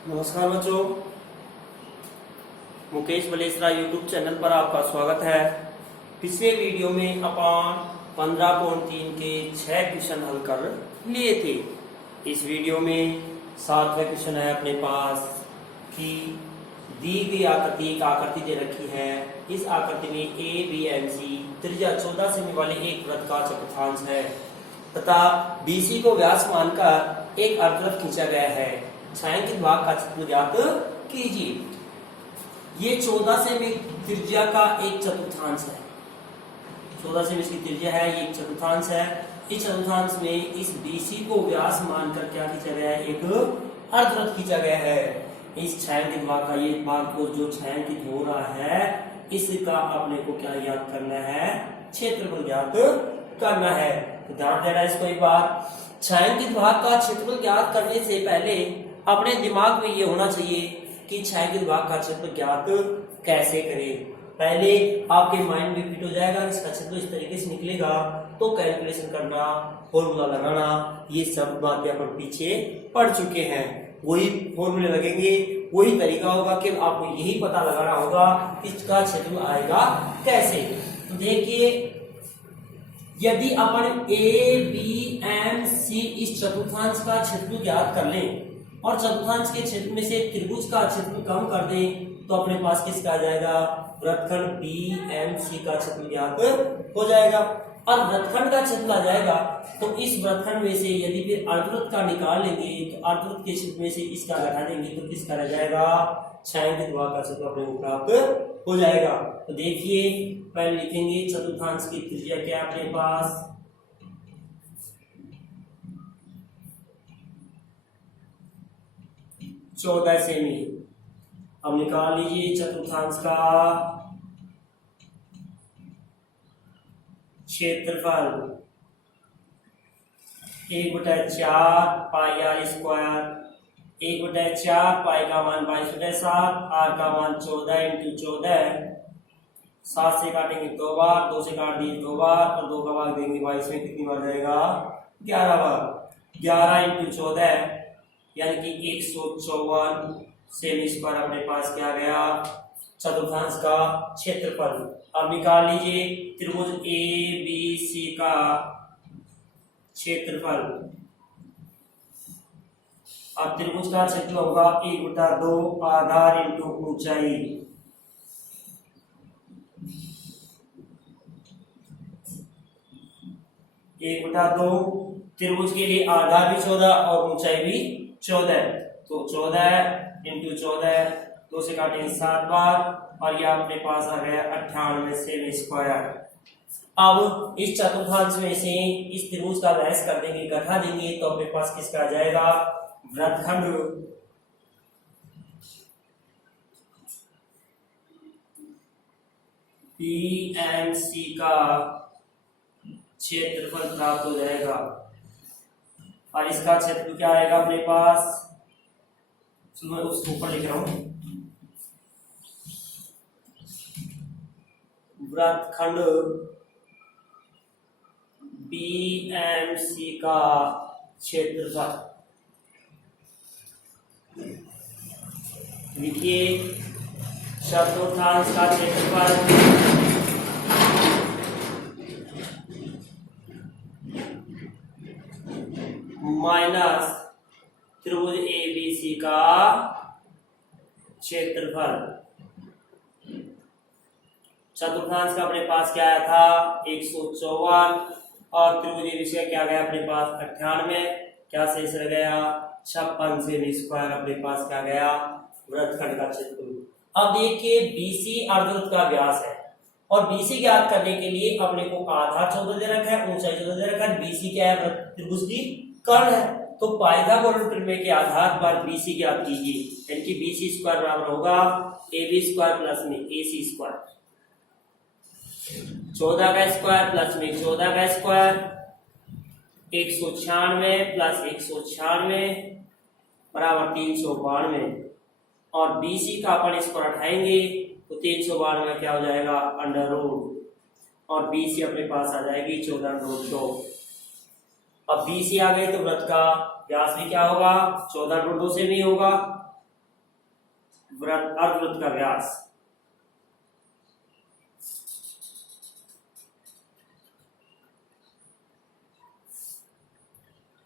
नमस्कार बच्चों, Mukesh Balesara YouTube channel पर आपका स्वागत है। पिछले वीडियो में अपन 15.3 के 6 क्वेश्चन हल कर लिए थे। इस वीडियो में 7वां क्वेश्चन है अपने पास कि दी गई आकृति एक आकृति दे रखी है। इस आकृति में ए बी एम सी त्रिज्या 14 सेमी वाले एक वृत्त का चतुर्थांश है तथा बीसी को व्यास मानकर एक अर्धवृत्त खींचा गया है। छायांकित भाग का क्षेत्र ज्ञात कीजिए। ये 14 सेमी त्रिज्या का एक चतुर्थांश है। 14 सेमी इसकी त्रिज्या है, ये एक चतुर्थांश है। इस चतुर्थांश में इस बीसी को व्यास मानकर क्या खींचा गया है? एक अर्धवृत्त खींचा गया है। इस छायांकित भाग का ये भाग को जो छायांकित हो रहा है इसका अपने को क्या याद करना है? क्षेत्रफल ज्ञात करना है। तो ध्यान देना इसको एक बार। छायांकित भाग का क्षेत्रफल ज्ञात करने से पहले अपने दिमाग में ये होना चाहिए कि छायांकित भाग का क्षेत्रफल ज्ञात कैसे करें। पहले आपके माइंड में फिट हो जाएगा, इसका क्षेत्रफल इस तरीके से निकलेगा तो कैलकुलेशन करना, फॉर्मूला लगाना, ये सब बातें अपन पीछे पढ़ चुके हैं। वही फॉर्मूले लगेंगे, वही तरीका होगा कि आपको यही पता लगाना होगा इसका क्षेत्रफल आएगा कैसे। तो देखिए, यदि अपन ए बी एम सी इस चतुर्थांश का क्षेत्रफल ज्ञात कर लें और चतुर्थांश के क्षेत्र में से त्रिभुज का क्षेत्रफल कम कर दें तो अपने पास किसका आ जाएगा? वृत्तखंड बी एम सी का क्षेत्रफल ज्ञात हो जाएगा। और वृत्तखंड का क्षेत्रफल आ जाएगा तो इस वृत्तखंड में से यदि फिर अर्धवृत्त का निकाल लेंगे तो अर्धवृत्त के क्षेत्र में से इसका घटा देंगे तो किसका रह जाएगा? छायांकित भाग का क्षेत्रफल अपने को प्राप्त हो जाएगा। तो देखिए, पहले लिखेंगे चतुर्थांश की त्रिज्या क्या है अपने पास? 14 सेमी। अब निकाल लीजिए चतुर्थांश का क्षेत्रफल 1/4 पाई आर स्क्वायर। 1/4 पाई का मान 22/7, आर का मान 14 × 14। 7 से काटेंगे 2 बार, 2 से काट दिए 2 बार और 2 का भाग देंगे 22 में, कितनी बार जाएगा? 11 बार। 11 × 14 यानी कि 154 सेमी स्क्वायर अपने पास क्या गया? चतुर्थांश का क्षेत्रफल। अब निकाल लीजिए त्रिभुज ए बी सी का क्षेत्रफल। अब त्रिभुज का क्षेत्रफल होगा 1/2 आधार इंटू ऊंचाई। एक बटा दो। त्रिभुज के लिए आधार भी 14 और ऊंचाई भी 14, तो 14 × 14, 2 से काटेंगे 7 बार और यह अपने पास आ गया 98 सेमी स्क्वायर। अब इस चतुर्थांश में से इस त्रिभुज का व्यास कर देंगे, घटा देंगे तो अपने पास किसका आ जाएगा? वृत्तखंड बी एम सी का क्षेत्रफल प्राप्त हो जाएगा। और इसका क्षेत्रफल क्या आएगा अपने पास? मैं उसके ऊपर लिख रहा हूं, वृत्तखंड बी एम सी का क्षेत्रफल लिखिए। चतुर्थांश का क्षेत्रफल माइनस त्रिभुज ए बी सी का क्षेत्रफल। चतुर्थांश का अपने पास क्या आया था? 154 और त्रिभुज ए बी सी का क्या गया अपने पास? 98। क्या शेष रह गया? 56 सेमी स्क्वायर अपने पास क्या गया? वृत्तखंड का क्षेत्रफल। अब देखिए, बीसी अर्धवृत्त का व्यास है और बीसी ज्ञात करने के लिए अपने को आधार 14 दे रखा है, ऊंचाई 14 दे रखा है। बीसी क्या है? त्रिभुज की कर्ण है, तो पाइथागोरस प्रमेय के आधार पर बीसी ज्ञात कीजिए। यानी कि बीसी स्क्वायर बराबर होगा ए बी स्क्वायर प्लस में ए सी स्क्वायर। 14 का स्क्वायर प्लस में 14 का स्क्वायर, 196 प्लस 196 बराबर 392। और बीसी का अपन इसको हटाएंगे तो 392 क्या हो जाएगा? अंडर रूट, और बीसी अपने पास आ जाएगी 14√2। अब बीसी आ गई तो वृत्त का व्यास भी क्या होगा? 14√2 से भी होगा। अर्धवृत्त का व्यास।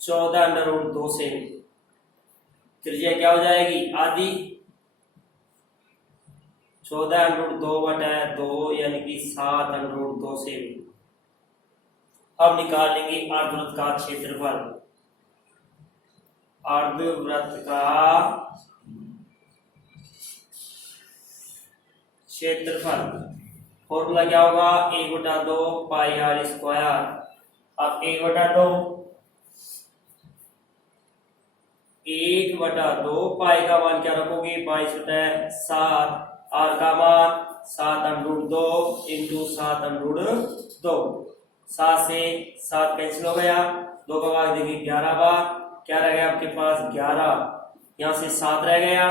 चौदह अंडर रूट 2 सेमी। त्रिज्या क्या हो जाएगी? आधी। 14 अंडर रूट 2/2 यानी कि 7 अंडर रूट 2 सेमी। अब निकाल लेंगे अर्धवृत्त का क्षेत्रफल। अर्धवृत्त का क्षेत्रफल फॉर्मूला क्या होगा? 1/2 पाई आर स्क्वायर। अब 1/2 पाई का मान क्या रखोगे? 22/7। आर का मान 7 under root 2 into 7 under root 2। 7 से 7 कैंसिल हो गया, 2 का भाग देंगे 11 बार। क्या रह गया आपके पास? 11। यहाँ से 7 रह गया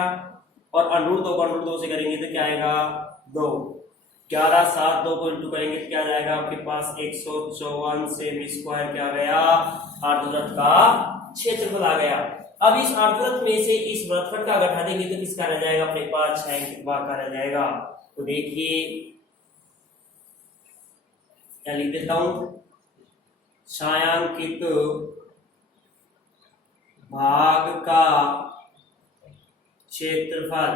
और अंडर रूट 2 को अंडर रूट 2 से करेंगे तो क्या आएगा? 2। 11 7 2 को इंटू करेंगे तो क्या जाएगा आपके पास? 154 सेमी स्क्वायर। क्या गया? अर्धवृत्त का क्षेत्रफल आ गया। अब इस अर्धवृत्त में से इस वृत्तखंड का घटा देंगे तो किसका रह जाएगा अपने पास? छायांकित भाग का रह जाएगा। तो देखिए क्या लिख देता हूं, छायांकित भाग का क्षेत्रफल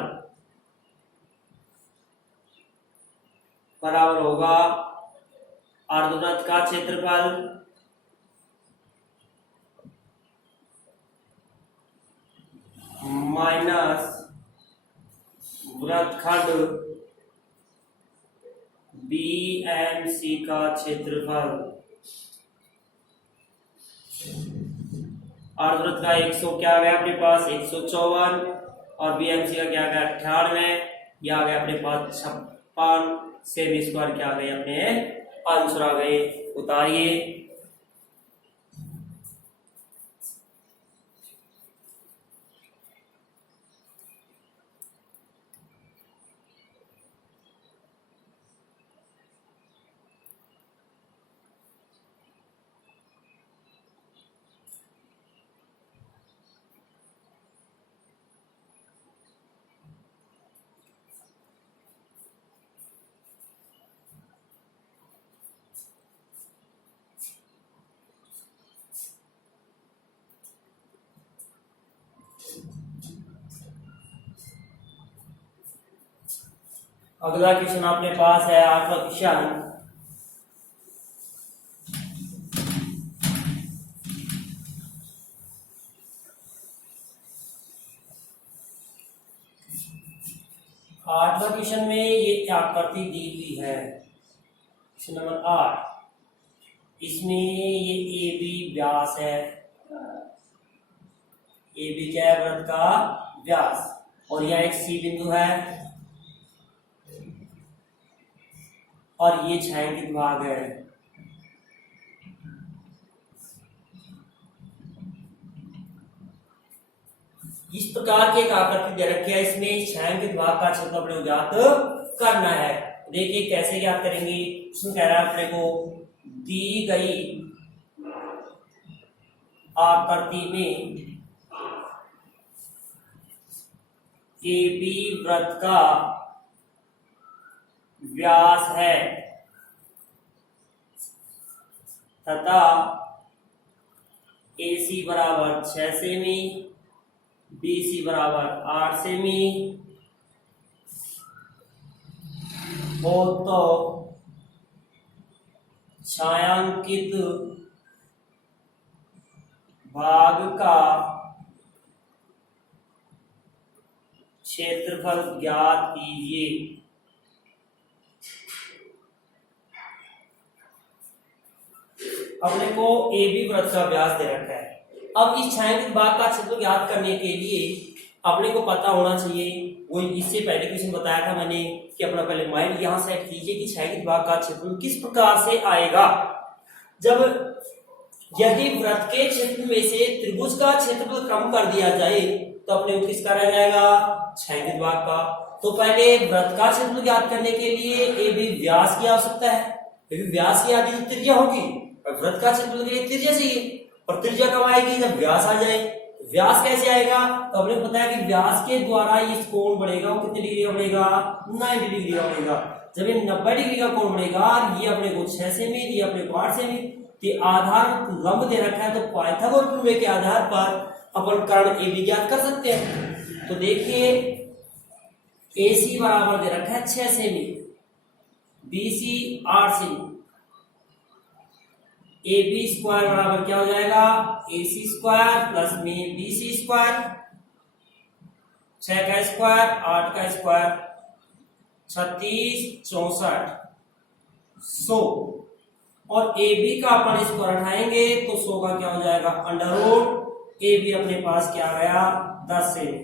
बराबर होगा अर्धवृत्त का क्षेत्रफल माइनस वृत्तखंड BMC का क्षेत्रफल। अर्धवृत्त का 100 क्या आ गया अपने पास? 154 और BMC का क्या आ गया? 98। यह आ गया अपने पास 56 सेमी स्क्वायर। क्या आ गए अपने आंसर आ गए। उतारिए। अगला क्वेश्चन अपने पास है 8वां क्वेश्चन। आठवां क्वेश्चन में ये आकृति दी हुई है, क्वेश्चन नंबर 8। इसमें ये AB व्यास है। AB क्या है? वृत्त का व्यास। और यह एक C बिंदु है और ये छायांकित भाग है। इस प्रकार की एक आकृति दे रखी है, इसमें छायांकित भाग का क्षेत्रफल ज्ञात करना है। देखिए कैसे ज्ञात करेंगे। इसमें कह रहा है अपने को दी गई आकृति में AB वृत्त का व्यास है तथा AC बराबर 6 सेमी, BC बराबर 8 सेमी हो तो छायांकित भाग का क्षेत्रफल ज्ञात कीजिए। अपने को AB वृत्त का व्यास दे रखा है। अब इस छायांकित भाग का क्षेत्रफल ज्ञात करने के लिए अपने को पता होना चाहिए, वो इससे पहले क्वेश्चन बताया था मैंने कि अपना पहले माइंड यहां सेट कीजिए कि छायांकित भाग का क्षेत्रफल किस प्रकार से आएगा। जब यदि वृत्त के क्षेत्र में से त्रिभुज का क्षेत्रफल कम कर दिया जाए तो अपने को किसका रह जाएगा? छायांकित भाग का। तो पहले वृत्त का क्षेत्रफल ज्ञात करने के लिए AB व्यास की आवश्यकता है। यदि व्यास की आदि त्रिज्या होगी, वृत्त का क्षेत्रफल के लिए त्रिज्या चाहिए और त्रिज्या कब आएगी? जब व्यास आ जाए। व्यास कैसे आएगा? तो हमने बताया कि व्यास के द्वारा इस कोण बढ़ेगा, वो कितनी डिग्री का बढ़ेगा? 90 डिग्री का बढ़ेगा। जब ये 90 डिग्री का कोण बढ़ेगा, ये अपने को 6 सेमी, ये अपने को 8 सेमी, तो आधार लंब दे रखा है, तो पाइथागोरस प्रमेय के आधार पर अपन कर्ण ए बी ज्ञात कर सकते हैं। तो देखिए AC बराबर दे रखा है 6 semi, BC 8 semi, AB square बराबर क्या हो जाएगा? AC स्क्वायर प्लस में BC स्क्वायर, 6 का स्क्वायर 8 का स्क्वायर 36 64 100, और AB का अपन स्क्वायर उठाएंगे तो 100 का क्या हो जाएगा? Under root. AB अपने पास क्या आ गया? 10 सेमी।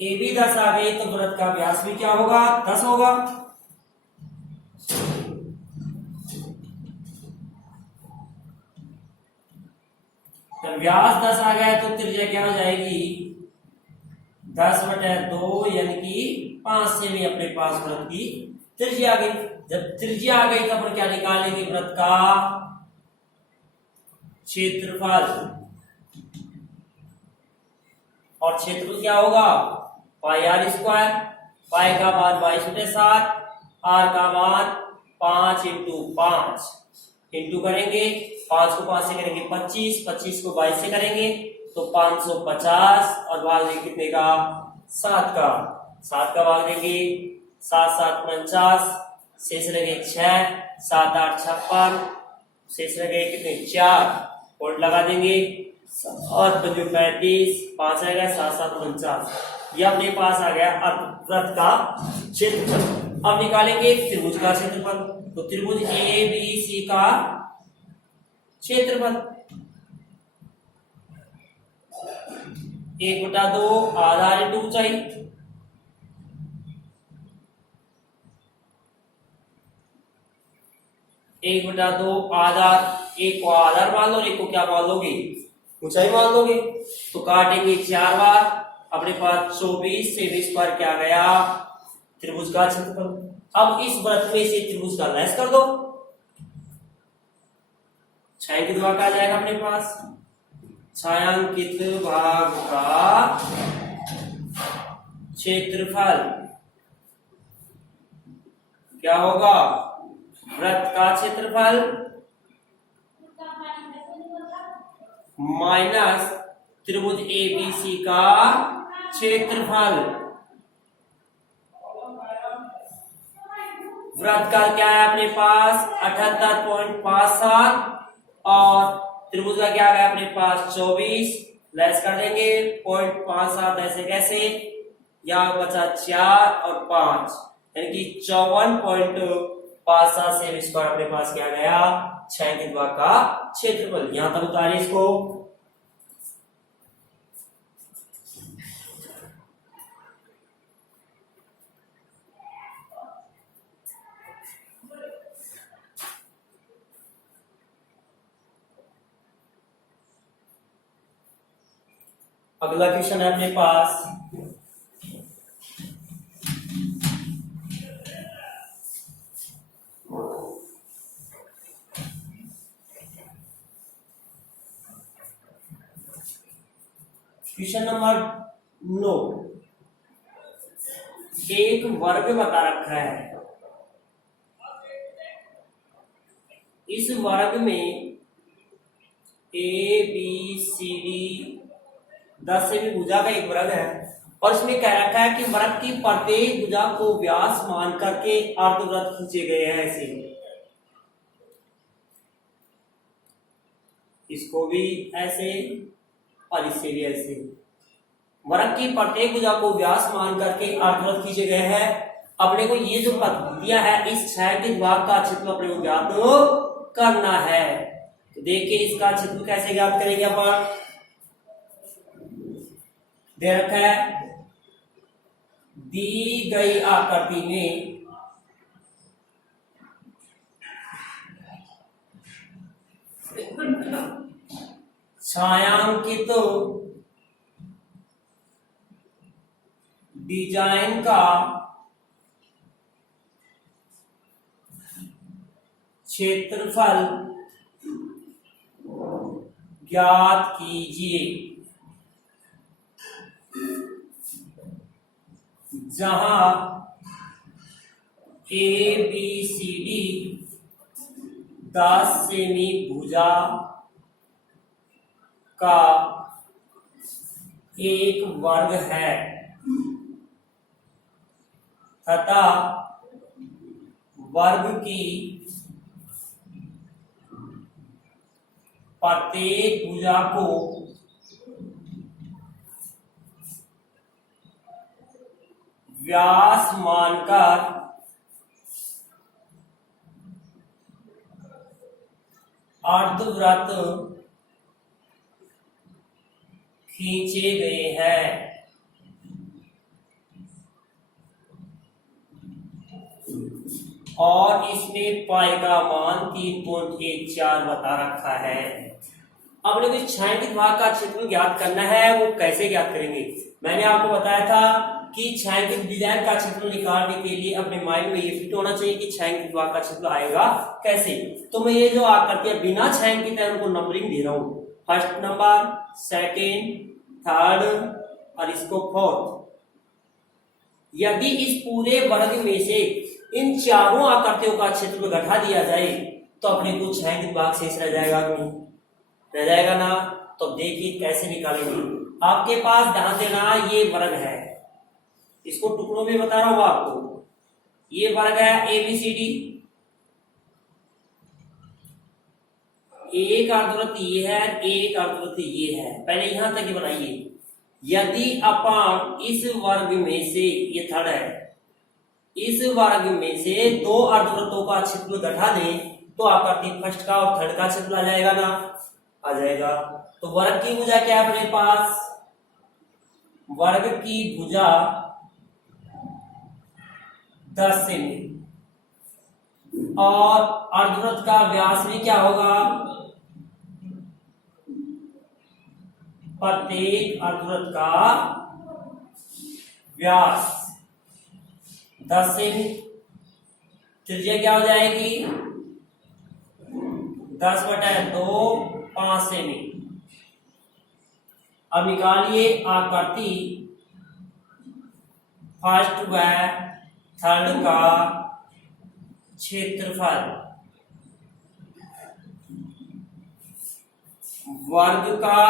AB 10 आ गई तो वृत्त का व्यास भी क्या होगा? 10 होगा। जब व्यास 10 आ गया तो त्रिज्या क्या हो जाएगी? 10/2 यानी कि 5 सेमी अपने पास वृत्त की त्रिज्या आ गई। जब त्रिज्या आ गई तो अपन क्या निकालेंगे? वृत्त का क्षेत्रफल, और क्षेत्रफल क्या होगा? पाई आर स्क्वायर, पाई का मान 22/7, आर का मान 5 × 5 इंटू करेंगे, 5 को 5 से करेंगे 25, 25 को 22 से करेंगे तो 550, और भाग देंगे कितने का? 7 का। 7 का भाग देंगे, 7 7 49, शेष रह गए 6, 7 8 56, शेष रह गए कितने? 4, कोड लगा देंगे, और 35, 5 आएगा, 7 7 49, ये अपने पास आ गया वृत्त का क्षेत्रफल। अब निकालेंगे त्रिभुज का क्षेत्रफल, तो त्रिभुज ABC का क्षेत्रफल 1/2 आधार इंटू ऊंचाई, एक बटा दो आधार, एक को आधार मान लो, एक को क्या मान लोगे? ऊंचाई मान लोगे। तो काटेंगे 4 बार, अपने पास 24 से 20 बार क्या गया? त्रिभुज का क्षेत्रफल। अब इस वृत्त में से त्रिभुज का लेस कर दो, छायांकित भाग का आ जाएगा अपने पास, छायांकित भाग का क्षेत्रफल क्या होगा? वृत्त का क्षेत्रफल माइनस त्रिभुज ABC का क्षेत्रफल। वृत्त का क्या है अपने पास? 78.57, और त्रिभुज का क्या है अपने पास? 24, लेस कर देंगे 0.57, ऐसे कैसे? यहाँ बचा 4 और 5, यानी कि 54.57 से स्क्वायर अपने पास क्या गया? छायांकित भाग का क्षेत्रफल। यहां तक उतारिए इसको। अगला क्वेश्चन है अपने पास, क्वेश्चन नंबर 9। एक वर्ग बता रखा है, इस वर्ग में ABCD 10 से भी भुजा का एक वर्ग है, और इसमें कह रखा है कि वर्ग की प्रत्येक भुजा को व्यास मान करके अर्धवृत्त खींचे गए हैं। ऐसे इसको भी ऐसे और इससे भी ऐसे, वर्ग की प्रत्येक भुजा को व्यास मान करके अर्धवृत्त खींचे गए हैं। अपने को ये जो दिया है, इस छायांकित भाग का क्षेत्रफल अपने को ज्ञात करना है। तो देखिए इसका क्षेत्रफल कैसे ज्ञात करेंगे अपन? दे रखा है, दी गई आकृति में छायांकित डिजाइन का क्षेत्रफल ज्ञात कीजिए जहां ABCD 10 सेमी भुजा का एक वर्ग है तथा वर्ग की प्रत्येक भुजा को व्यास मानकर अर्धवृत्त खींचे गए हैं। और इसमें पाई का मान 3.14 बता रखा है। अब लोग इस छायांकित भाग का क्षेत्रफल ज्ञात करना है, वो कैसे ज्ञात करेंगे? मैंने आपको बताया था कि छायांकित डिजाइन का क्षेत्रफल निकालने के लिए अपने माइंड में ये फिट होना चाहिए कि छायांकित भाग का क्षेत्रफल आएगा कैसे। तो मैं ये जो आकृति है बिना छायांकित है उनको नंबरिंग दे रहा हूँ, फर्स्ट नंबर, सेकेंड, थर्ड और इसको फोर्थ। यदि इस पूरे वर्ग में से इन चारों आकृतियों का क्षेत्रफल घटा दिया जाए तो अपने को छायांकित भाग शेष रह जाएगा कि नहीं? रह जाएगा ना। तो देखिए कैसे निकालेंगे। आपके पास ध्यान देना, ये वर्ग है, इसको टुकड़ों में बता रहा हूं आपको। ये वर्ग है ABCD, एक अर्धवृत्त ये है, एक अर्धवृत्त ये है। पहले यहां तक ही बनाइए। यदि अपन इस वर्ग में से, ये थर्ड है, इस वर्ग में से दो अर्धवृत्तों का क्षेत्रफल घटा दें तो आकृति फर्स्ट का और थर्ड का क्षेत्रफल आ जाएगा ना? आ जाएगा। तो वर्ग की भुजा क्या है अपने पास? वर्ग की भुजा 10 सेमी और अर्धवृत्त का व्यास भी क्या होगा? प्रत्येक अर्धवृत्त का व्यास 10 सेमी। त्रिज्या क्या हो जाएगी? 10/2 5 सेमी। अब निकालिए आकृति फर्स्ट व थर्ड का क्षेत्रफल। वर्ग का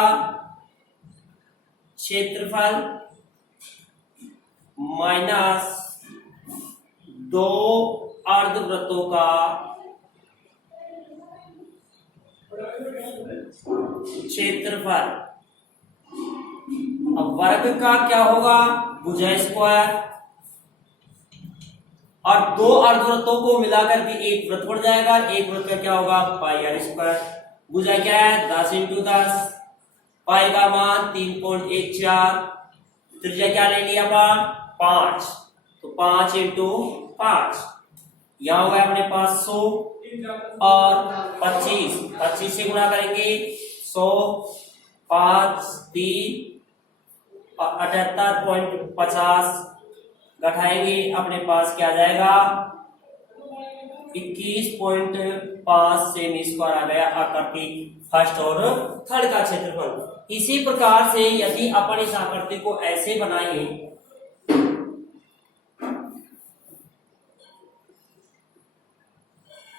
क्षेत्रफल माइनस दो अर्धवृत्तों का क्षेत्रफल। अब वर्ग का क्या होगा? भुजा स्क्वायर, और दो अर्धवृत्तों को मिलाकर के एक वृत्त बन जाएगा। एक वृत्त का क्या होगा? पाई आर स्क्वायर। भुजा क्या है? 10 × 10। पाई का मान 3.14। त्रिज्या क्या ले लिया अपन? 5। तो 5 × 5, यहाँ होगा अपने पास 100 और 25। 25 से गुणा करेंगे 100, 5, 3 और 78.50 घटाएंगे अपने पास क्या आ जाएगा? 21.5 सेमी स्क्वायर आ गया आकृति फर्स्ट और थर्ड का क्षेत्रफल। इसी प्रकार से यदि अपन इस आकृति को ऐसे बनाएं,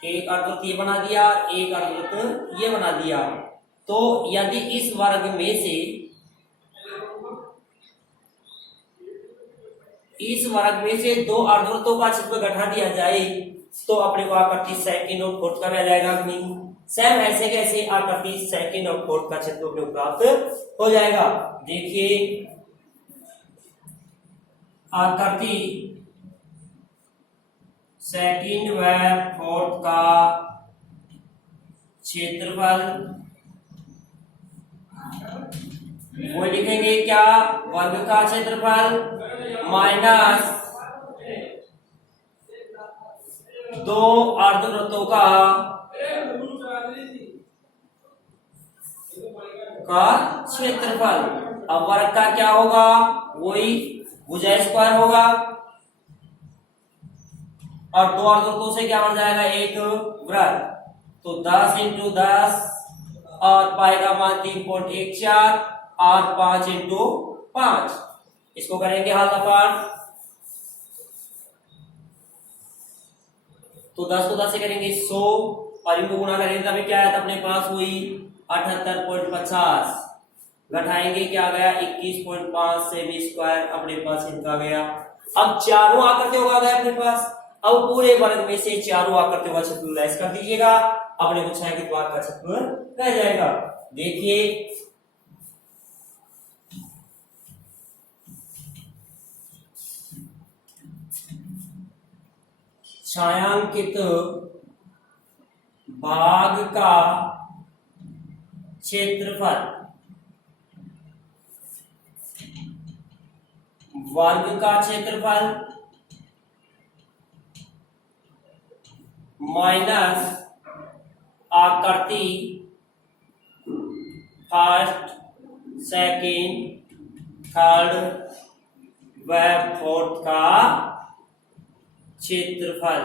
एक अर्धवृत्त ये बना दिया, एक अर्धवृत्त ये बना दिया, तो यदि इस वर्ग में से दो अर्धवृत्तों का क्षेत्रफल घटा दिया जाए तो अपने को आकृति सेकंड और फोर्थ का रह जाएगा कि नहीं? सेम ऐसे कैसे आकृति सेकंड और फोर्थ का क्षेत्रफल प्राप्त हो जाएगा। देखिए आकृति सेकंड व फोर्थ का क्षेत्रफल वो लिखेंगे क्या? वर्ग का क्षेत्रफल माइनस दो अर्धवृत्तों का क्षेत्रफल। अब वर्ग का क्या होगा? वही भुजा स्क्वायर होगा, और दो अर्धवृत्तों से क्या बन जाएगा? एक वृत्त। तो 10 × 10 और पाई का मान 3.14 और 5 इंटू 5। इसको करेंगे हल अपन, तो 10 को 10 से करेंगे 100 और इनको गुणा करेंगे तभी क्या आया था अपने पास हुई 78.50। घटाएंगे क्या गया 21.5 से भी स्क्वायर अपने पास इनका गया। अब चारों आकृति होगा गया अपने पास। अब पूरे वर्ग में से चारों आकृति का क्षेत्रफल लेस कर दीजिएगा, अपने को छायांकित भाग का क्षेत्रफल रह जाएगा। देखिए छायांकित भाग का क्षेत्रफल वर्ग का क्षेत्रफल माइनस आकृति फर्स्ट, सेकंड, थर्ड व फोर्थ का क्षेत्रफल।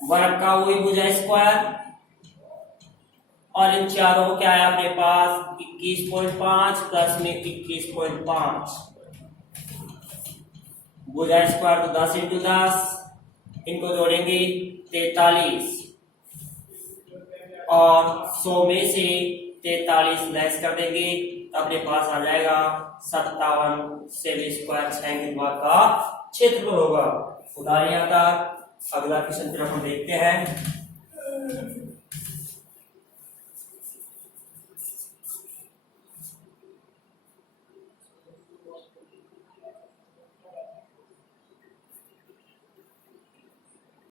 वर्ग का वही भुजा स्क्वायर और इन चारों को क्या है अपने पास 21.5 प्लस में 21.5 भुजा स्क्वायर तो 10 इंटू 10, इनको जोड़ेंगे 43 और 100 में से 43 लेस कर देंगे तो अपने पास आ जाएगा 57 से भी स्क्वायर छायांकित भाग का क्षेत्रफल होगा। उदाहरण आता अगला क्वेश्चन हम देखते हैं।